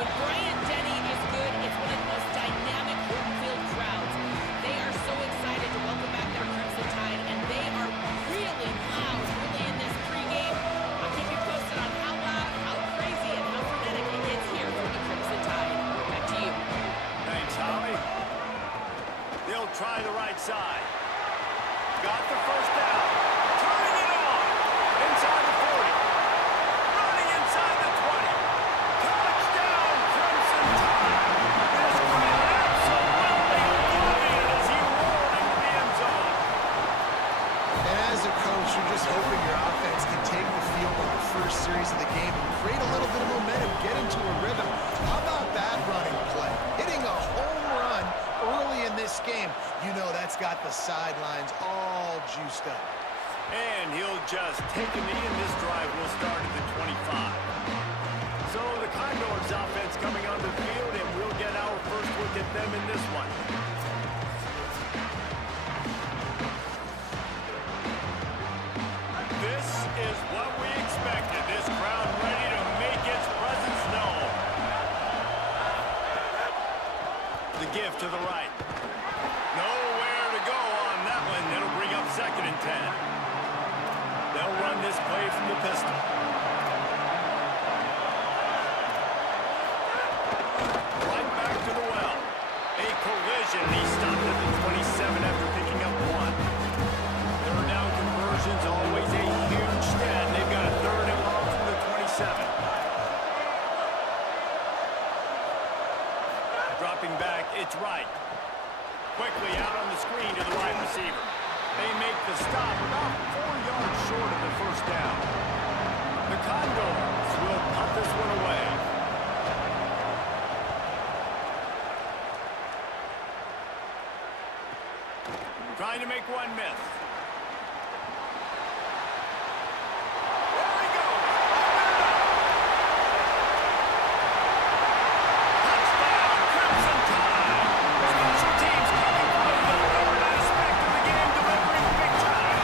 When Bryant Denny is good, it's one of the most dynamic home field crowds. They are so excited to welcome back their Crimson Tide, and they are really loud early in this pregame. I'll keep you posted on how loud, how crazy, and how frenetic it gets here for the Crimson Tide. Back to you. Thanks, Holly. They'll try the right side. Got the first down. Turning it on. Inside the 40. Running inside the 20. Touchdown, Crimson Tide. This crowd absolutely loving it as he rolled into the end zone. And as a coach, you're just hoping your offense can take the field on the first series of the game and create a little bit of momentum, get into a rhythm. How about that running play? Hitting a home run early in this game. You know that's got the sidelines all juiced up. And he'll just take a knee, and this drive will start at the 25. So the Condors offense coming onto the field, and we'll get our first look at them in this one. This is what we expected. This crowd ready to make its presence known. The give to the right. Nowhere to go on that one. It'll bring up 2nd and 10. They'll run this play from the pistol. Right back to the well. A collision. He stopped at the 27 after picking up 1. Third down conversions, always a huge stat. They've got a 3rd and long from the 27. Dropping back, it's right. Quickly out on the screen to the wide receiver. They make the stop about 4 yards short of the first down. The Condors will punt this one away. Trying to make one miss. There he goes. Touchdown, Crimson Tide. Special teams coming from the favorite aspect of the game, delivering big time.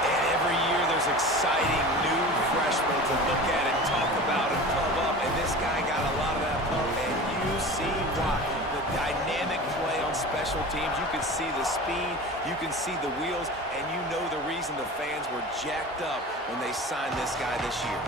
And every year there's exciting new freshmen to look at and talk about and pump up, and this guy got a lot of that pump, and you see why. The dynamic play on special teams, you can see the speed, you can see the wheels, and you know the reason the fans were jacked up when they signed this guy this year.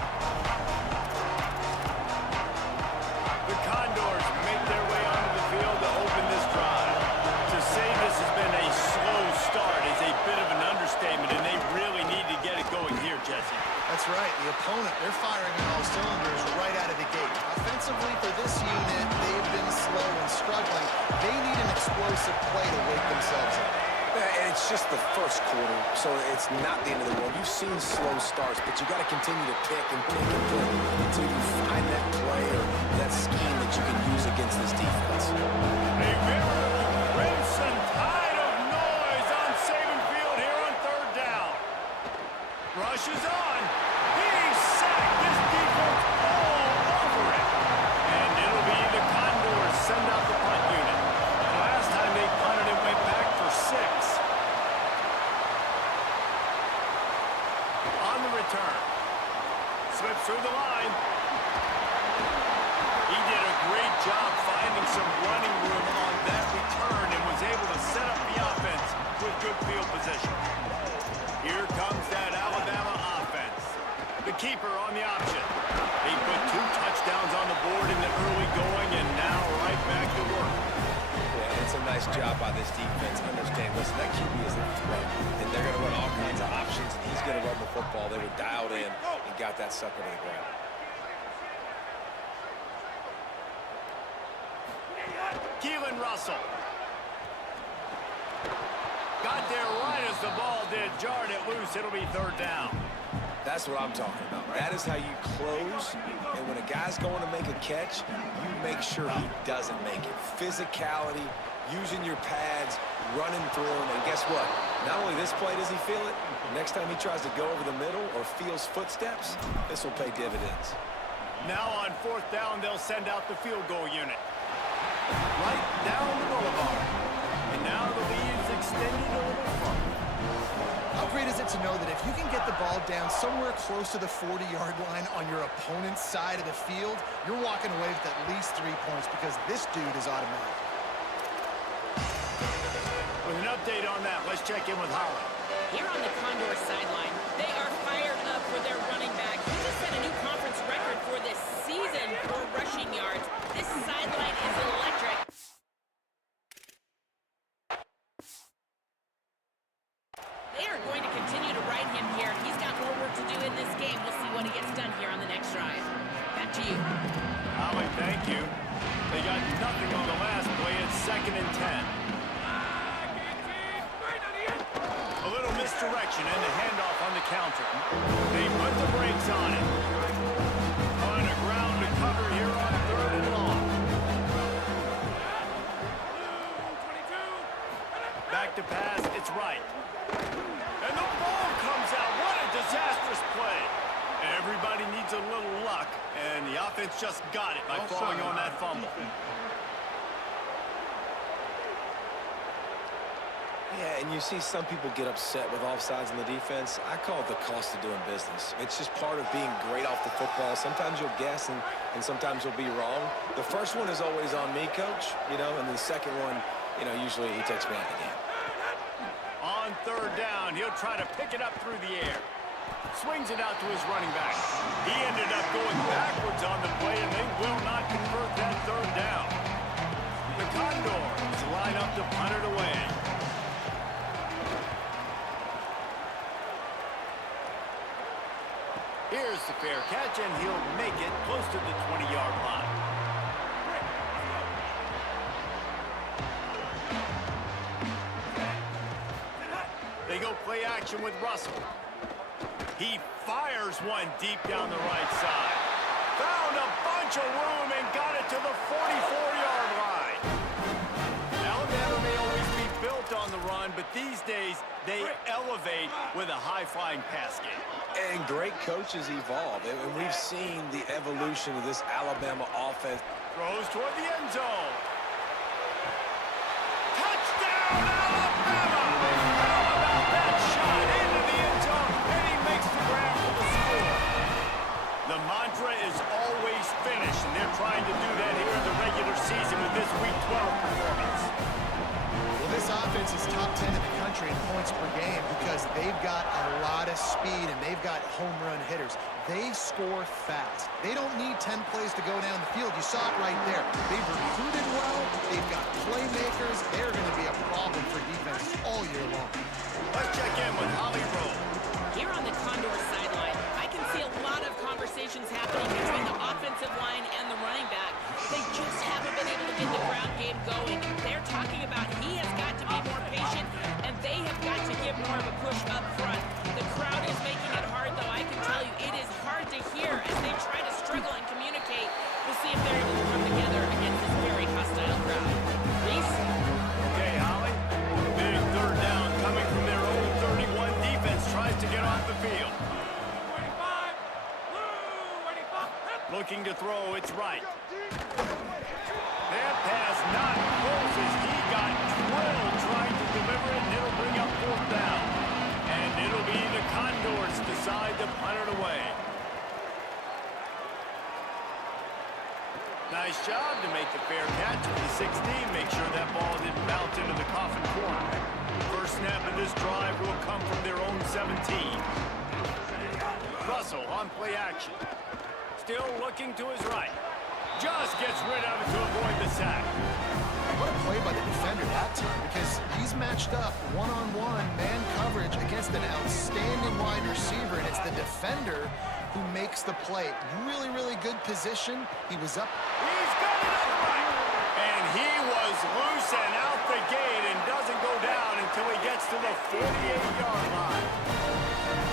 The Condors make their way onto the field to open this drive. To say this has been a slow start is a bit of an understatement, and they really need to get it going here, Jesse. That's right. The opponent, they're firing on all cylinders right out of the gate. Offensively, for this unit, they've been slow and struggling. They need an explosive play to wake themselves up. And it's just the first quarter, so it's not the end of the world. You've seen slow starts, but you got to continue to pick and pick and pick until you find that play or that scheme that you can use against this defense. A very Crimson Tide of noise on Saban Field here on 3rd down. Rushes on. He's sacked. This defense all over it. And it'll be the Condors send out the punt unit. Last time they punted, it went back for 6. On the return. Slips through the line. He did a great job finding some running room on that return and was able to set up the offense with good field position. Here comes that Alabama offense. The keeper on the option. They put 2 touchdowns on the board in the early going, and now right back to work. Yeah, it's a nice job by this defense. Understand, listen, that QB is a threat, and they're going to run all kinds of options, and he's going to run the football. They were dialed in and got that sucker to the ground. Keelan Russell. Got there right as the ball did. Jarred it loose. It'll be 3rd down. That's what I'm talking about. That is how you close, and when a guy's going to make a catch, you make sure he doesn't make it. Physicality, using your pads, running through him, and guess what? Not only this play does he feel it, next time he tries to go over the middle or feels footsteps, this will pay dividends. Now on 4th down, they'll send out the field goal unit. Right down the boulevard. And now the lead is extended a little further. How great is it to know that if you can get the ball down somewhere close to the 40-yard line on your opponent's side of the field, you're walking away with at least 3 points because this dude is automatic. With an update on that, let's check in with Holly. Here on the Condors sideline, they are fired up for their running back. He just set a new conference record for this season for rushing yards. This sideline is electric. They are going to continue to ride him here. He's got more work to do in this game. We'll see what he gets done here on the next drive. Back to you. Holly, thank you. They got nothing on the last play. It's 2nd and 10. A little misdirection and the handoff on the counter. They put the brakes on it. On the ground to cover here on 3rd and long. Back to pass, it's right. And the ball comes out. What a disastrous play. Everybody needs a little luck, and the offense just got it by falling on that fumble. Yeah, and you see some people get upset with offsides in the defense. I call it the cost of doing business. It's just part of being great off the football. Sometimes you'll guess, and sometimes you'll be wrong. The first one is always on me, Coach, and the second one, usually he takes me out of the game. On 3rd down, he'll try to pick it up through the air. Swings it out to his running back. He ended up going backwards on the play, and they will not convert that 3rd down. The Condors line up to punt it away. Here's the fair catch, and he'll make it close to the 20-yard line. They go play action with Russell. He fires one deep down the right side. Found a bunch of room and got it to the 44-yard line. Alabama may always be built on the run, but these days they elevate with a high-flying pass game. And great coaches evolve, and we've seen the evolution of this Alabama offense. Throws toward the end zone. Touchdown, Alabama! How about that shot into the end zone, and he makes the grab for the score. The mantra is always finish, and they're trying to do that here in the regular season with this Week 12 performance. Well, this offense is top 10 in the country in points per game because they've got a lot of speed and they've got home run hitters. They score fast. They don't need 10 plays to go down the field. You saw it right there. They've recruited well. They've got playmakers. They're going to be a problem for defense all year long. Let's check in with Holly Rowe. Here on the Condors sideline, I can see a lot of conversations happening between the offensive line and the running back. They just haven't been able to get the ground game going. They're talking about he has got to be more patient, and they have got to give more of a push up front. The crowd is making it hard, though. I can tell you it is hard to hear as they try to struggle and communicate. We'll see if they're able to come together against this very hostile crowd. Reese? Okay, Holly. Big 3rd down coming from their own 31. Defense tries to get off the field. Looking to throw, it's right. That pass not close as he got drilled trying to deliver it, and it'll bring up 4th down. And it'll be the Condors decide to punt it away. Nice job to make the fair catch with the 16. Make sure that ball didn't bounce into the coffin corner. First snap of this drive will come from their own 17. Russell on play action. Still looking to his right. Just gets rid of it to avoid the sack. What a play by the defender that time because he's matched up one-on-one man coverage against an outstanding wide receiver, and it's the defender who makes the play. Really, really good position. He was up. He's got it upright. And he was loose and out the gate and doesn't go down until he gets to the 48-yard line.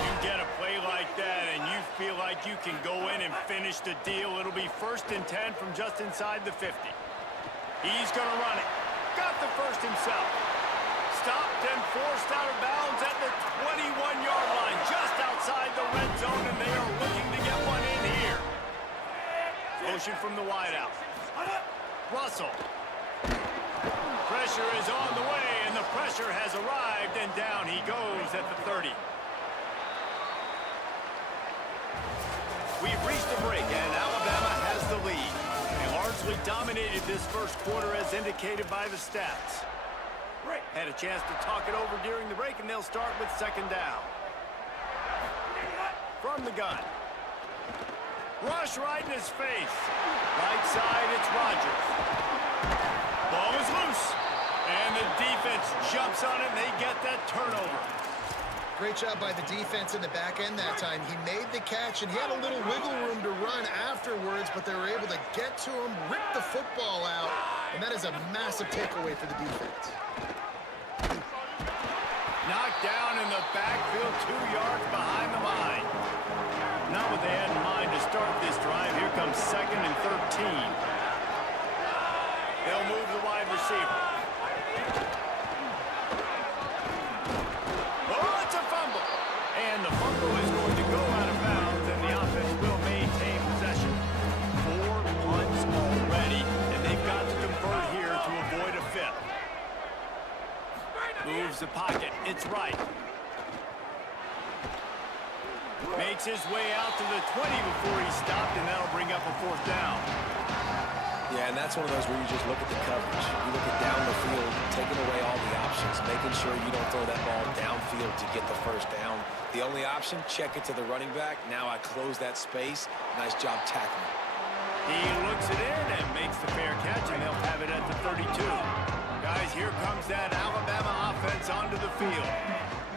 You get a play like that and you feel like you can go in and finish the deal. It'll be 1st and 10 from just inside the 50. He's going to run it. Got the first himself. Stopped and forced out of bounds at the 21-yard line, just outside the red zone, and they are looking to get one in here. Motion from the wideout. Russell. Pressure is on the way, and And the pressure has arrived, and down he goes at the 30. We've reached a break, and Alabama has the lead. They largely dominated this first quarter as indicated by the stats. Had a chance to talk it over during the break, and they'll start with second down. From the gun. Rush right in his face. Right side, it's Rodgers. Ball is loose. And the defense jumps on it, and they get that turnover. Great job by the defense in the back end that time. He made the catch, and he had a little wiggle room to run afterwards, but they were able to get to him, rip the football out, and that is a massive takeaway for the defense. Knocked down in the backfield, 2 yards behind the line. Not what they had in mind to start this drive. Here comes second and 13. They'll move the wide receiver. Oh, it's a fumble. And the fumble is going to go out of bounds, and the offense will maintain possession. 4 punts already, and they've got to convert here to avoid a fifth. Moves the pocket. It's right. Makes his way out to the 20 before he stopped, and that'll bring up a 4th down. Yeah, and that's one of those where you just look at the coverage. You look at down the field, taking away all the options, making sure you don't throw that ball downfield to get the first down. The only option, check it to the running back. Now I close that space. Nice job tackling. He looks it in and makes the fair catch, and they'll have it at the 32. Guys, here comes that Alabama offense onto the field.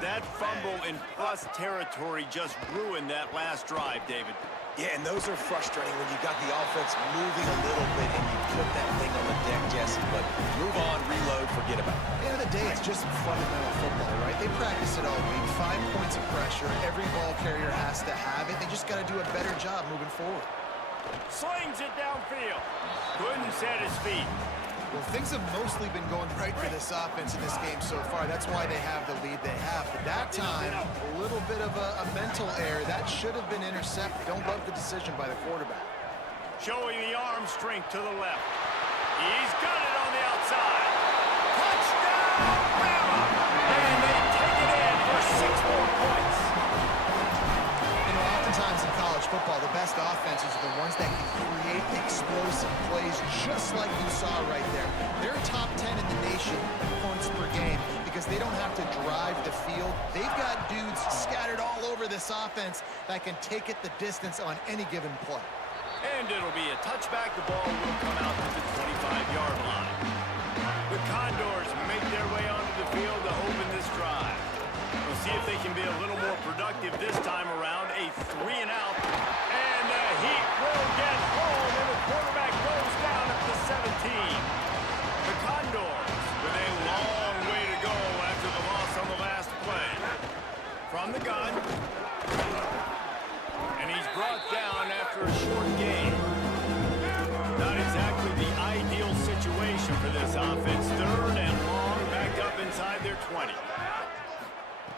That fumble in plus territory just ruined that last drive, David. Yeah, and those are frustrating when you got the offense moving a little bit and you put that thing on the deck, Jesse. But move on, reload, forget about it. At the end of the day, it's just fundamental football, right? They practice it all week. 5 points of pressure. Every ball carrier has to have it. They just got to do a better job moving forward. Slings it downfield. Couldn't set his feet. Well, things have mostly been going right for this offense in this game so far. That's why they have the lead they have. But that time, a little bit of a mental error. That should have been intercepted. Don't love the decision by the quarterback. Showing the arm strength to the left. He's got it on the outside. Touchdown, Bama! And they take it in for 6 more points. You know, oftentimes in college football, the best offenses are the ones that can create explosive plays just like you saw right there. They're top 10 in the nation in points per game because they don't have to drive the field. They've got dudes scattered all over this offense that can take it the distance on any given play. And it'll be a touchback. The ball will come out to the 25-yard line. The Condors make their way onto the field to open this drive. We'll see if they can be a little more productive this time around. A 3-and-out. And the Heat will get home, and the quarterback goes down at the 17. The Condors with a long way to go after the loss on the last play. From the gun. And he's brought down after a short game. Not exactly the ideal situation for this offense. 3rd and long, back up inside their 20.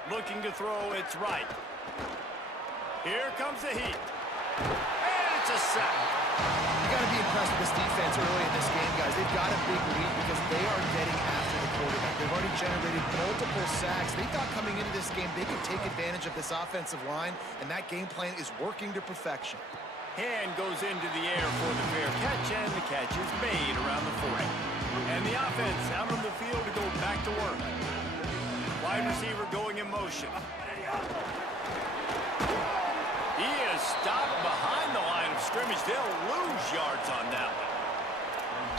Looking to throw, it's right. Here comes the Heat. And it's a sack. You got to be impressed with this defense early in this game, guys. They've got a big lead because they are getting after the quarterback. They've already generated multiple sacks. They thought coming into this game they could take advantage of this offensive line, and that game plan is working to perfection. Hand goes into the air for the fair catch, and the catch is made around the 40. And the offense out on the field to go back to work. Wide receiver going in motion. He is stopped behind the line of scrimmage. They'll lose yards on that one.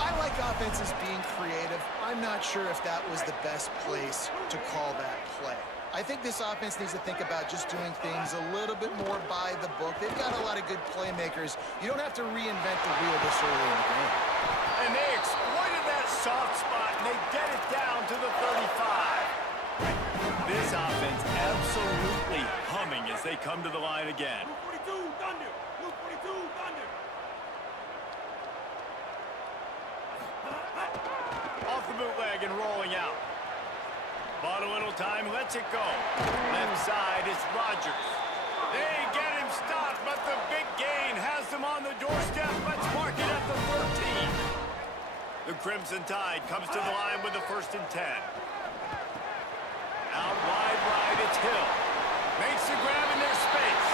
I like offenses being creative. I'm not sure if that was the best place to call that play. I think this offense needs to think about just doing things a little bit more by the book. They've got a lot of good playmakers. You don't have to reinvent the wheel this early in the game. And they exploited that soft spot, and they get it down to the 35. This offense absolutely humming as they come to the line again. 242 Thunder. 242 Thunder. Off the bootleg and rolling out. Bought a little time, lets it go. Left side is Rodgers. They get him stopped, but the big gain has them on the doorstep. Let's mark it at the 13. The Crimson Tide comes to the line with the 1st and 10. it's Hill. Makes the grab in their space.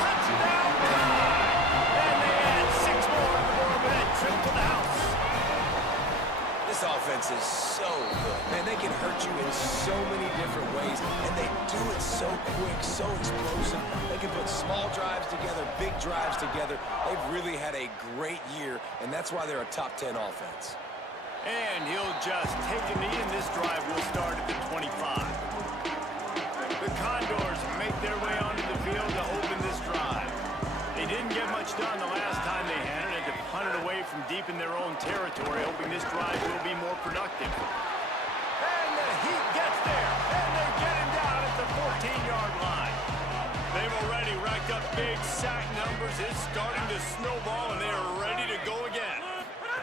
Touchdown time! And they add 6 more on the board with that trip to the house. This offense is so good. Man, they can hurt you in so many different ways, and they do it so quick, so explosive. They can put small drives together, big drives together. They've really had a great year, and that's why they're a top 10 offense. And he'll just take a knee, and this drive will start at the 25. The Condors make their way onto the field to open this drive. They didn't get much done the last time they had it, and to punt it away from deep in their own territory, hoping this drive will be more productive. And the Heat gets there, and they get him down at the 14-yard line. They've already racked up big sack numbers. It's starting to snowball, and they are ready to go again.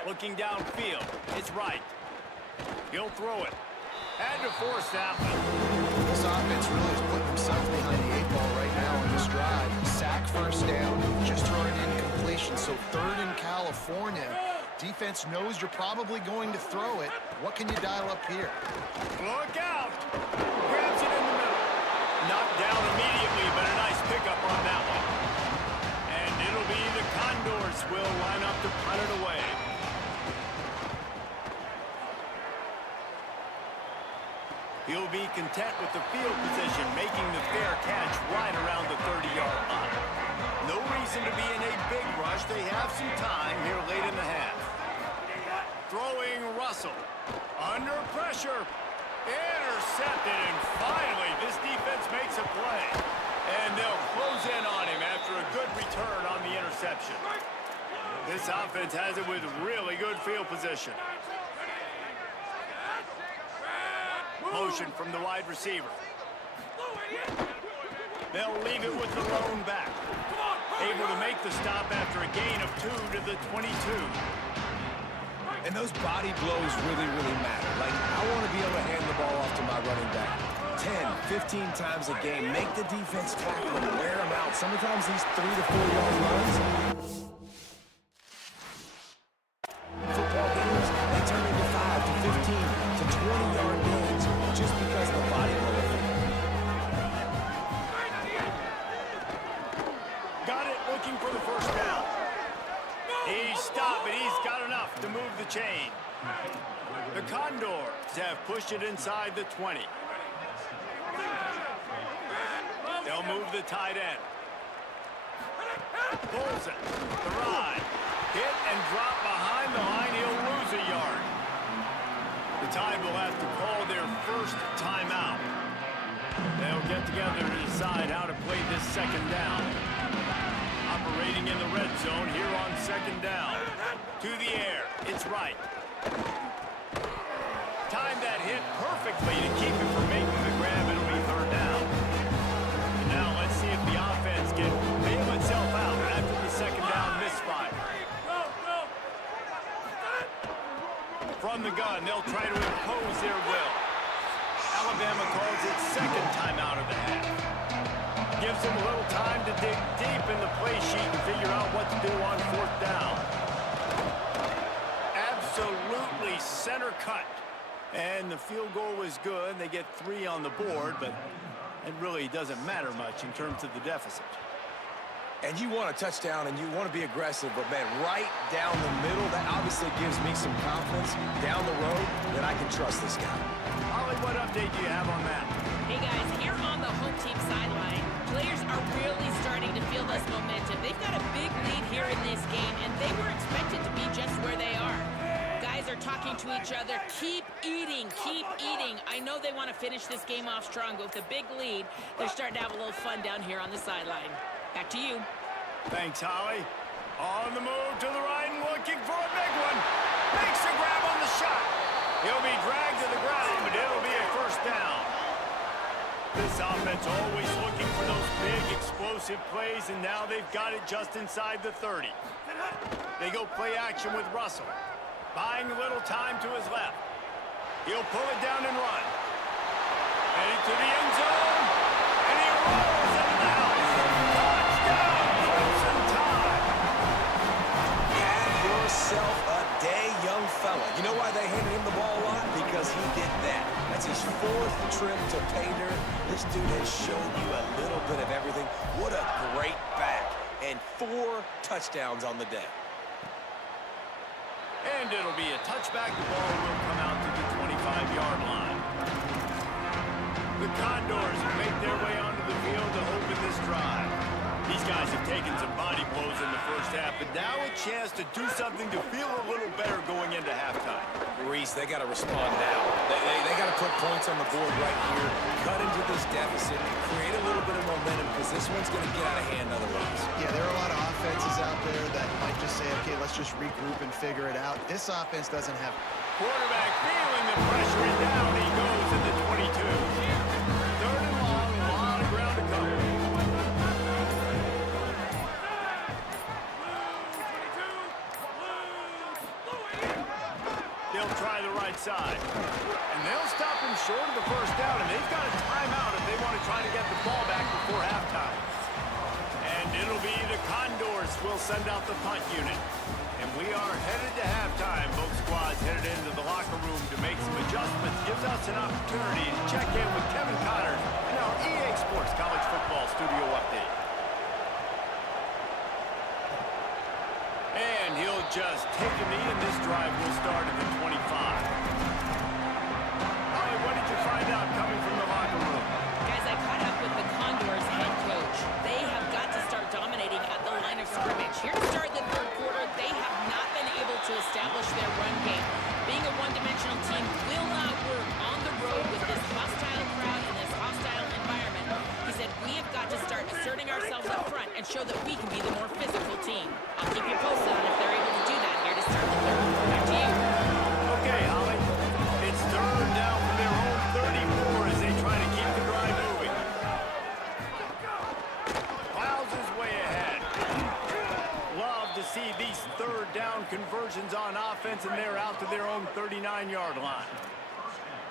Looking downfield, it's right. He'll throw it. Had to force that one. This offense really is putting themselves behind the 8 ball right now on this drive. Sack first down, just throwing an incompletion. So 3rd in California. Defense knows you're probably going to throw it. What can you dial up here? Look out! Grabs it in the middle. Knocked down immediately, but a nice pickup on that one. And it'll be the Condors will line up to punt it away. He'll be content with the field position, making the fair catch right around the 30-yard line. No reason to be in a big rush. They have some time here late in the half. Throwing Russell. Under pressure. Intercepted, and finally this defense makes a play. And they'll close in on him after a good return on the interception. This offense has it with really good field position. Motion from the wide receiver. They'll leave it with the lone back. Able to make the stop after a gain of 2 to the 22. And those body blows really, really matter. Like, I want to be able to hand the ball off to my running back 10, 15 times a game. Make the defense tackle and wear them out. Sometimes these 3 to 4 yard runs, football games, they turn into 5 to 15 to 20 yard games just because of the body blow. Got it, looking for the first down. He's stopped, but he's got enough to move the chain. The Condors have pushed it inside the 20. They'll move the tight end. Pulls it. The ride. Hit and drop behind the line. He'll lose a yard. The Tide will have to call their first timeout. They'll get together to decide how to play this second down. Operating in the red zone here on second down. To the air. It's right. Timed that hit perfectly to keep him from making the grab. It'll be 3rd down. And now let's see if the offense can bail itself out after the second down misfire. From the gun, they'll try to impose their will. Alabama calls it second timeout of the half. Gives them a little time to dig deep in the play sheet and figure out what to do on 4th down. Absolutely center cut. And the field goal was good. They get 3 on the board, but it really doesn't matter much in terms of the deficit. And you want a touchdown and you want to be aggressive, but man, right down the middle, that obviously gives me some confidence down the road that I can trust this guy. Holly, what update do you have on that? Hey guys, here on the home team sideline, players are really starting to feel this momentum. They've got a big lead here in this game, and they were expected to be just where they are. Guys are talking to each other. Keep eating, keep eating. I know they want to finish this game off strong, but with a big lead, they're starting to have a little fun down here on the sideline. Back to you. Thanks, Holly. On the move to the right and looking for a big one. Makes a grab on the shot. He'll be dragged to the ground, but it'll be a first down. This offense always looking for those big explosive plays, and now they've got it just inside the 30. They go play action with Russell. Buying a little time to his left. He'll pull it down and run. Heading to the end zone. And he rolls into the house. Touchdown, Crimson Tide. Have yourself a day, young fella. You know why they handed him the ball a lot? Because he did that. That's his 4th trip to pay dirt. This dude has shown you a little bit of everything. What a great back. And 4 touchdowns on the day. And it'll be a touchback. The ball will come out to the 25-yard line. The Condors make their way onto the field to open this drive. These guys have taken some body blows in the first half, but now a chance to do something to feel a little better going into halftime. Reese, they got to respond now. They got to put points on the board right here, cut into this deficit, create a little bit of momentum, because this one's going to get out of hand otherwise. Yeah, there are a lot of offenses out there that might just say, okay, let's just regroup and figure it out. This offense doesn't have... Quarterback feeling the pressure, and down he goes in the 22. 3rd and long, a lot of ground to cover. They'll try the right side. And they'll stop him short of the first down, and they've got a timeout if they want to try to get the ball back before halftime. And it'll be the Condors will send out the punt unit. And we are headed to halftime. Both squads headed into the locker room to make some adjustments. Gives us an opportunity to check in with Kevin Connors in our EA Sports College Football Studio Update. And he'll just take a knee, and this drive will start at the 25. Holly, what did you find out coming from the locker room? Guys, I caught up with the Condors head coach. They have got to start dominating at the line of scrimmage. Here to start the 3rd quarter, they have not been able to establish their run game. Being a one-dimensional team will not work on the road with this hostile crowd and this hostile environment. He said, we have got to start asserting ourselves up front and show that we can be the more physical team. I'll keep you posted on if they're able to do that here to start the 3rd. Back to you. Okay, Holly. It's 3rd down from their own 34 as they try to keep the drive moving. Clouds is way ahead. Love to see these 3rd down conversions on offense, and they're out to their own 39-yard line.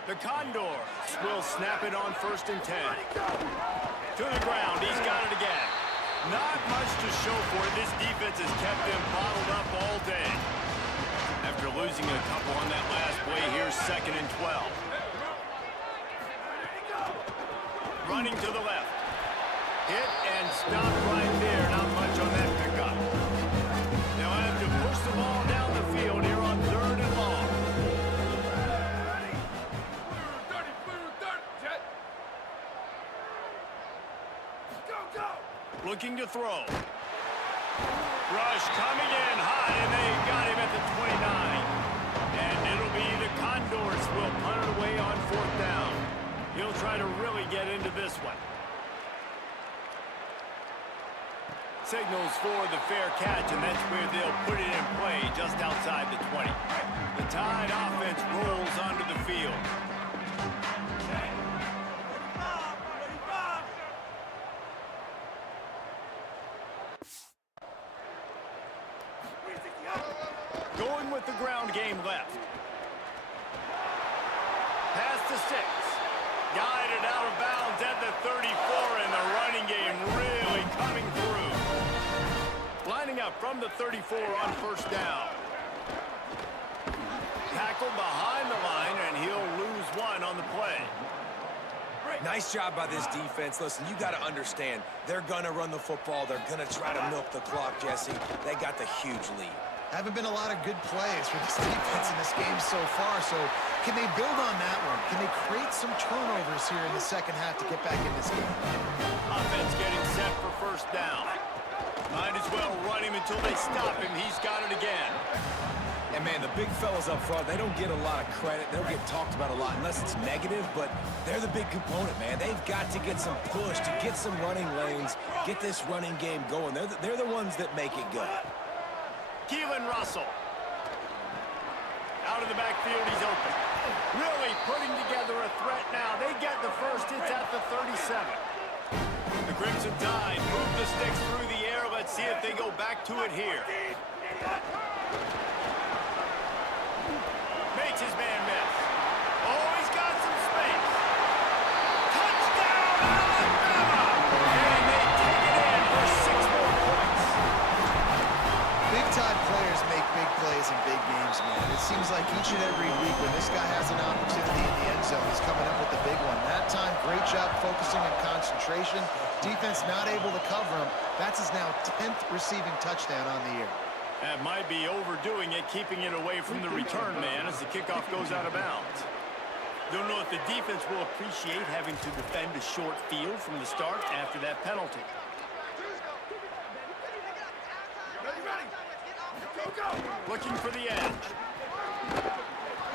The Condors will snap it on 1st and 10. To the ground, he's got it again. Not much to show for it. This defense has kept them bottled up all day. After losing a couple on that last play, here's 2nd and 12. Running to the left. Hit and stop right there. Not much on that pickup. They'll have to push the ball down the field here on 3rd and long. Looking to throw. Rush coming in high, and they got him at the 29. And it'll be the Condors will punt it away on 4th down. He'll try to really get into this one. Signals for the fair catch, and that's where they'll put it in play just outside the 20. The Tide offense rolls onto the field. Going with the ground game left. Pass to 6. Guided out of bounds at the 34, and the running game really coming through. Lining up from the 34 on 1st down. Tackle behind the line, and he'll lose 1 on the play. Nice job by this defense. Listen, you got to understand, they're going to run the football. They're going to try to milk the clock, Jesse. They got the huge lead. Haven't been a lot of good plays for this defense in this game so far, so can they build on that one? Can they create some turnovers here in the second half to get back in this game? Offense getting set for 1st down. Might as well run him until they stop him. He's got it again. And, man, the big fellas up front, they don't get a lot of credit. They'll get talked about a lot unless it's negative, but they're the big component, man. They've got to get some push, to get some running lanes, get this running game going. They're the ones that make it go. Keelan Russell. Out of the backfield, he's open. Really putting together a threat now. They get the first. It's at the 37. The Crimson Tide move the sticks through the air. Let's see if they go back to it here. Makes his man miss. Oh, he's got some space. Touchdown, Alabama! And they take it in for 6 more points. Big-time players make big plays in big games, games, man. It seems like each and every week when this guy has an opportunity in the end zone, he's coming up with the big one. That time, great job focusing on concentration. Defense not able to cover him. That's his now 10th receiving touchdown on the year. That might be overdoing it, keeping it away from the return man as the kickoff goes out of bounds. Don't know if the defense will appreciate having to defend a short field from the start after that penalty. Looking for the edge.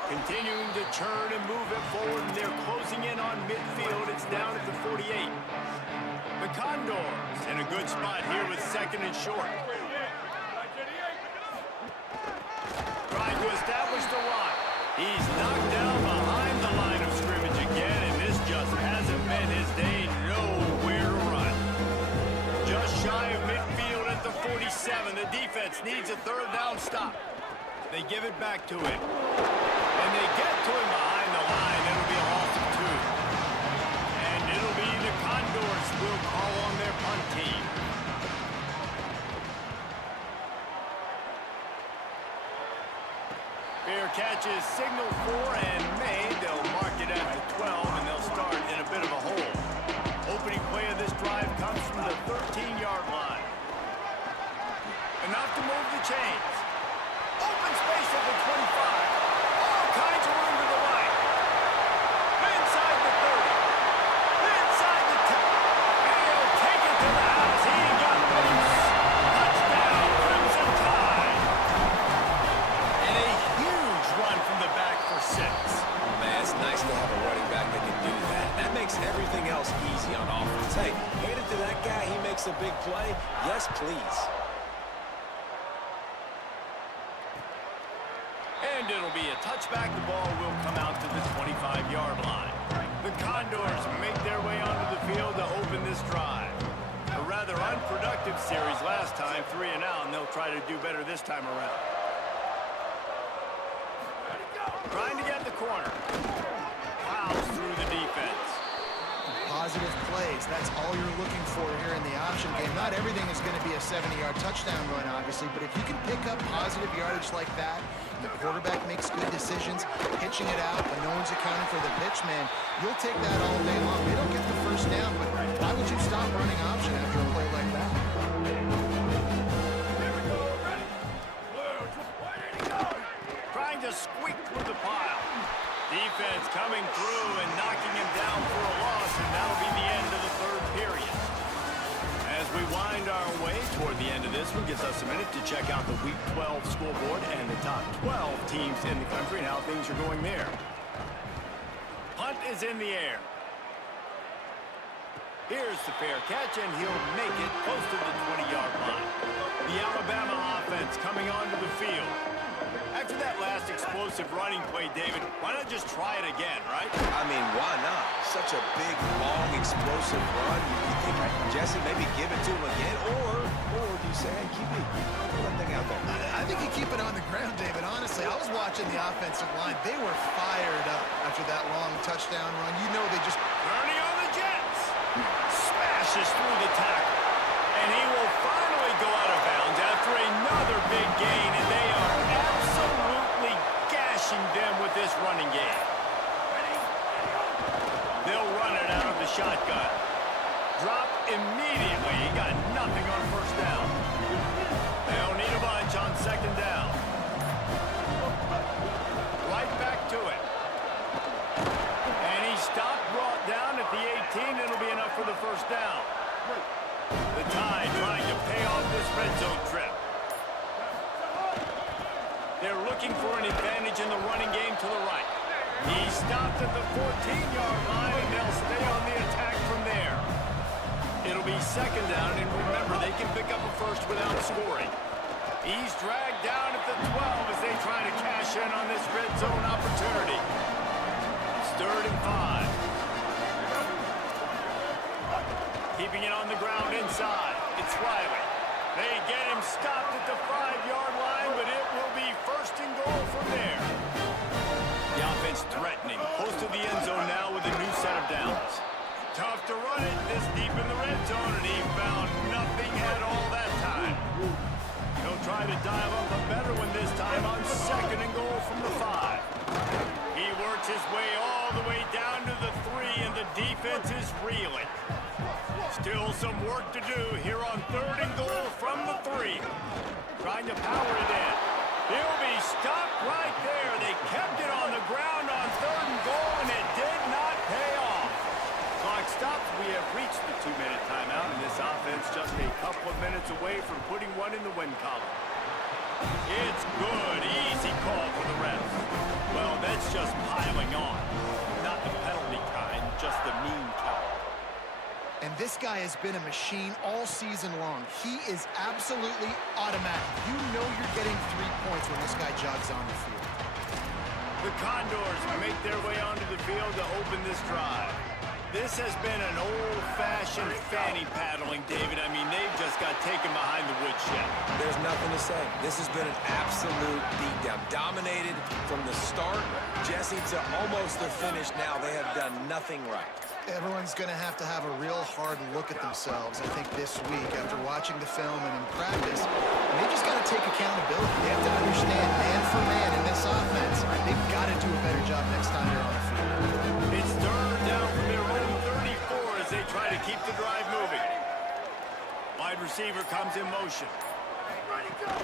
Continuing to turn and move it forward, and they're closing in on midfield. It's down at the 48. The Condors in a good spot here with second and short. Trying to establish the run. He's knocked down behind the line of scrimmage again, and this just hasn't been his day. Nowhere to run. Just shy of midfield at the 47. The defense needs a third down stop. They give it back to him. And they get to him behind the line. It'll be a loss of 2. And it'll be the Condors will call on their punt team. Fair catch is signaled for and made. They'll mark it at the 12, and they'll start in a bit of a hole. Opening play of this drive comes from the 13-yard line. Enough to move the chains. Open space at the 25. All kinds of room to the right. Inside the 30. Inside the 10. And he'll take it to the house. He got loose. Touchdown, Crimson Tide. And a huge run from the back for 6. Man, it's nice to have a running back that can do that. That makes everything else easy on offense. Hey, hand it to that guy. He makes a big play. Yes, please. And it'll be a touchback. The ball will come out to the 25-yard line. The Condors make their way onto the field to open this drive. A rather unproductive series last time, 3 and out, and they'll try to do better this time around. Trying to get the corner. Plows through the defense. Positive plays. That's all you're looking for here in the option game. Not everything is going to be a 70-yard touchdown run, obviously, but if you can pick up positive yardage like that, the quarterback makes good decisions, pitching it out, but no one's accounting for the pitch, man, you'll take that all day long. They don't get the first down, but why would you stop running option after a play like that? Trying to squeak through the pile. Defense coming through and knocking him down for a loss, and that'll be the end of the third period. As we wind our way toward the end of this one, gives us a minute to check out the Week 12 scoreboard and the top 12 teams in the country and how things are going there. Punt is in the air. Here's the fair catch, and he'll make it close to the 20-yard line. The Alabama offense coming onto the field. After that last explosive running play, David, why not just try it again, right? I mean, why not? Such a big, long, explosive run. You think, Jesse, maybe give it to him again? Or do you say, hey, keep that thing out there? I think you keep it on the ground, David. Honestly, I was watching the offensive line. They were fired up after that long touchdown run. You know they just... Turning on the Jets. Smashes through the tackle. And he will finally go out of bounds after another big gain, and they are absolutely gashing them with this running game. They'll run it out of the shotgun. Drop immediately. He got nothing on first down. They'll need a bunch on second down. Right back to it. And he stopped, brought down at the 18. It'll be enough for the first down. The Tide trying to pay off this red zone trip. They're looking for an advantage in the running game to the right. He stopped at the 14-yard line, and they'll stay on the attack from there. It'll be second down, and remember, they can pick up a first without scoring. He's dragged down at the 12 as they try to cash in on this red zone opportunity. It's 3rd and 5. Keeping it on the ground inside. It's Riley. They get him stopped at the 5-yard line, but it will be 1st and goal from there. The offense threatening. Close to the end zone now with a new set of downs. Tough to run it this deep in the red zone, and he found nothing at all that time. He'll try to dial up a better one this time on 2nd and goal. Trying to power it in. He'll be stopped right there. They kept it on the ground on 3rd and goal, and it did not pay off. Clock stops. We have reached the 2-minute timeout, and this offense just a couple of minutes away from putting one in the win column. It's good. Easy call for the refs. Well, that's just piling on. Not the penalty kind, just the mean kind. And this guy has been a machine all season long. He is absolutely automatic. You know you're getting 3 points when this guy jogs on the field. The Condors make their way onto the field to open this drive. This has been an old-fashioned fanny paddling, David. I mean, they've just got taken behind the woodshed. There's nothing to say. This has been an absolute beatdown. Dominated from the start, Jesse, to almost the finish now. They have done nothing right. Everyone's going to have a real hard look at themselves, I think, this week after watching the film and in practice. And they just got to take accountability. They have to understand, man for man in this offense, they've got to do a better job next time they're on the field. It's 3rd down from their own 34 as they try to keep the drive moving. Wide receiver comes in motion. Ready, go!